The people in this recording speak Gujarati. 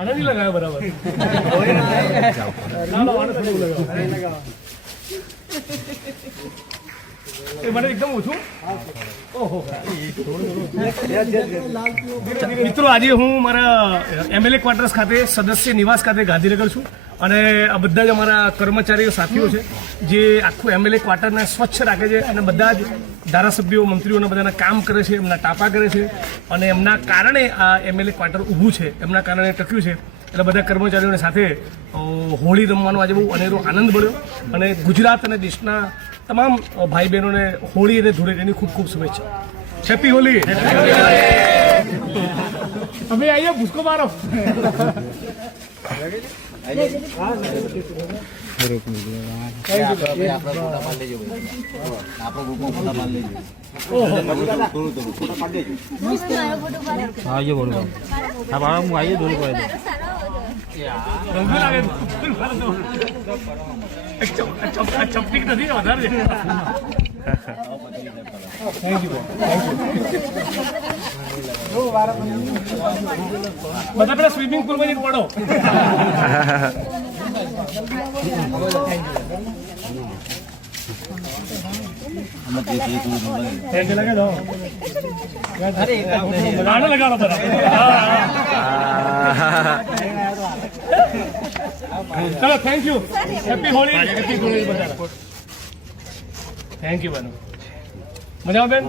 આને નહીં લગાવ્યો બરાબર. મને એકદમ ઓછું. ઓહો મિત્રો, આજે હું મારા MLA ક્વાર્ટર્સ ખાતે સદસ્ય નિવાસ ખાતે ગાંધીનગર છું અને આ બધા જ અમારા કર્મચારીઓ સાથીઓ છે જે આખું MLA ક્વાર્ટરને સ્વચ્છ રાખે છે અને બધા જ ધારાસભ્યો મંત્રીઓના બધાના કામ કરે છે, એમના ટાપા કરે છે અને એમના કારણે આ MLA ક્વાર્ટર ઊભું છે, એમના કારણે ટક્યું છે. એટલે બધા કર્મચારીઓને સાથે હોળી રમવાનો આજે બહુ અનેરો આનંદ મળ્યો અને ગુજરાત અને દેશના તમામ ભાઈ બહેનોને હોળી અને ધૂળેટીની ખૂબ ખૂબ શુભેચ્છા. હેપી હોલી. હવે અહીંયા ભૂસકો મારો. ચપટીક નથી વધારે. બધા પેલા સ્વિમિંગ પુલ માં પડો. ગાना લગાડો બધા. ચલો, thank you. Happy Holi. Happy Holi બધા. થેન્ક યુ બેન. મજામાં બેન?